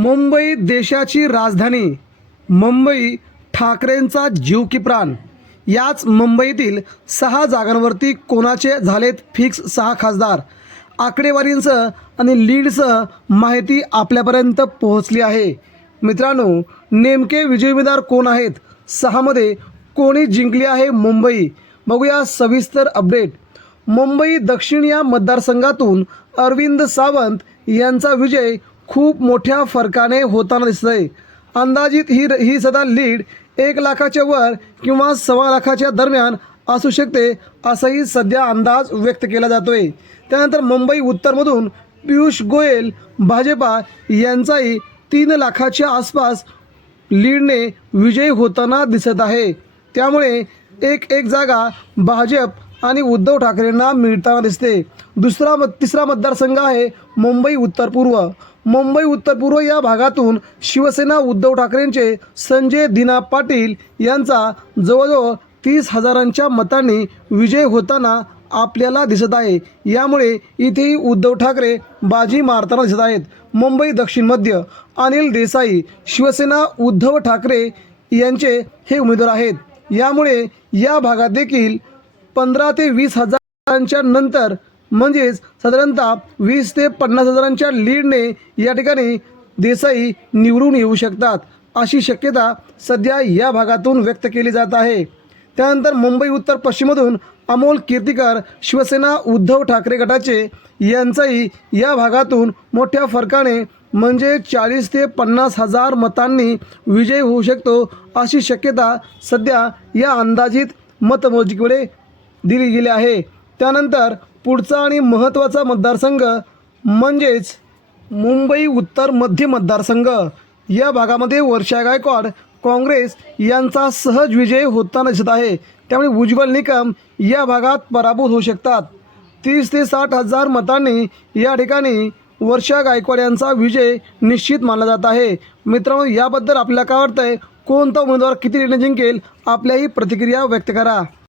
मुंबई देशाची राजधानी मुंबई ठाकरेंचा जीव की प्राण. याच मुंबईतील सहा जागांवरती कोणाचे झालेत फिक्स सहा खासदार? आकडेवारींसह आणि लीडसह माहिती आपल्यापर्यंत पोहोचली आहे. मित्रांनो नेमके विजय उमेदवार कोण आहेत? सहामध्ये कोणी जिंकली आहे मुंबई? बघूया सविस्तर अपडेट मुंबई दक्षिण या मतदारसंघातून अरविंद सावंत यांचा विजय खूप मोठ्या फरकाने होताना दिसत आहे अंदाजित ही ही सदा लीड एक लाखाच्या वर किंवा सव्वा लाखाच्या दरम्यान असू शकते असाही सध्या अंदाज व्यक्त केला जातोय. त्यानंतर मुंबई उत्तरमधून पियुष गोयल भाजपा यांचाही तीन लाखाच्या आसपास लीडने विजयी होताना दिसत आहे. त्यामुळे एक एक जागा भाजप आणि उद्धव ठाकरेंना मिळताना दिसते. दुसरा मत तिसरा मतदारसंघ आहे मुंबई उत्तर पूर्व. मुंबई उत्तर पूर्व या भागातून शिवसेना उद्धव ठाकरेंचे संजय दिना पाटील यांचा जवळजवळ तीस हजारांच्या मतांनी विजय होताना आपल्याला दिसत आहे. यामुळे इथेही उद्धव ठाकरे बाजी मारताना दिसत आहेत. मुंबई दक्षिण मध्य अनिल देसाई शिवसेना उद्धव ठाकरे यांचे हे उमेदवार आहेत. यामुळे या भागात देखील पंधरा ते वीस हजारांच्या नंतर म्हणजेच साधारणतः वीस ते पन्नास हजारांच्या लीडने या ठिकाणी देसाई निवडून येऊ शकतात अशी शक्यता सध्या या भागातून व्यक्त केली जात आहे. त्यानंतर मुंबई उत्तर पश्चिममधून अमोल कीर्तिकर शिवसेना उद्धव ठाकरे गटाचे यांचाही या भागातून मोठ्या फरकाने म्हणजे चाळीस ते पन्नास हजार मतांनी विजय होऊ शकतो अशी शक्यता सध्या या अंदाजित मतमोजकीकडे दिली गेली आहे. त्यानंतर पुढचा आणि महत्त्वाचा मतदारसंघ म्हणजेच मुंबई उत्तर मध्य मतदारसंघ. या भागामध्ये वर्षा गायकवाड काँग्रेस यांचा सहज विजय होताना दिसत आहे. त्यामुळे उज्ज्वल निकम या भागात पराभूत होऊ शकतात. तीस ते साठ हजार मतांनी या ठिकाणी वर्षा गायकवाड यांचा विजय निश्चित मानला जात आहे. मित्रांनो याबद्दल आपल्याला काय वाटतंय? कोणता उमेदवार किती निर्णय जिंकेल? आपल्याही प्रतिक्रिया व्यक्त करा.